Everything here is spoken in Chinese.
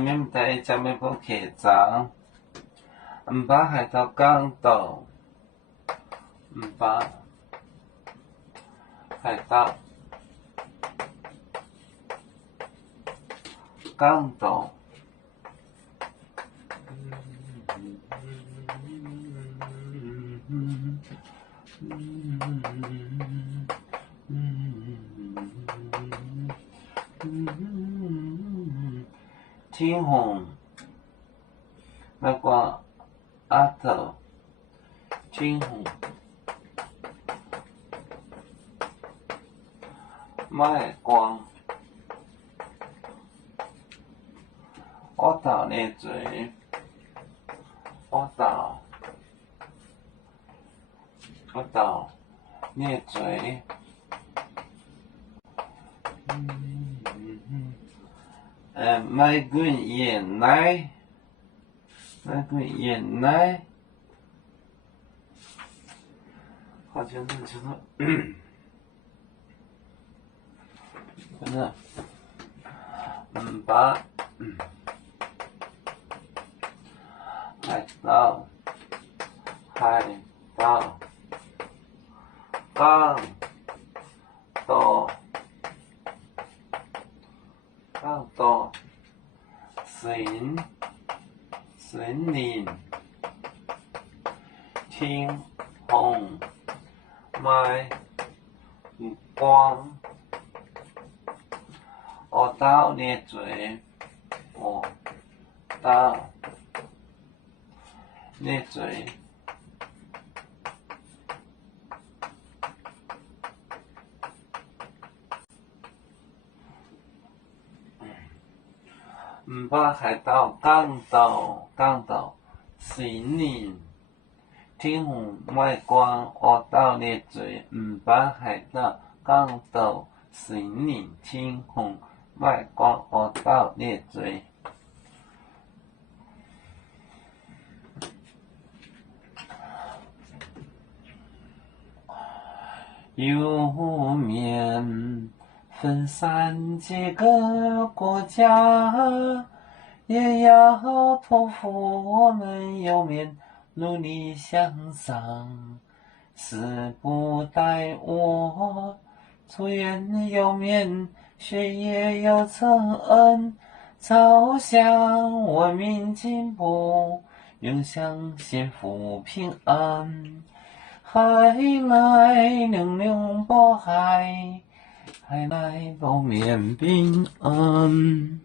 面台前面不客长，把海头港岛，把海岛港岛。天虹，那个阿头，天虹，麦光，我到你嘴，我到你嘴。买滚盐奶，好像是什么，反正，把，海盗，港岛，森林，天虹，麦光，我到你嘴，我到你嘴。把海盗港岛，森林，天虹麦光，我到你嘴。把海盗港岛，森林，天虹麦光，我到你嘴。有面分散几个国家，也要托付我们有面努力向上。死不待我，出言有面，学业有承恩，朝向文明进步，永享幸福平安。海来能量波海，海来都面平安。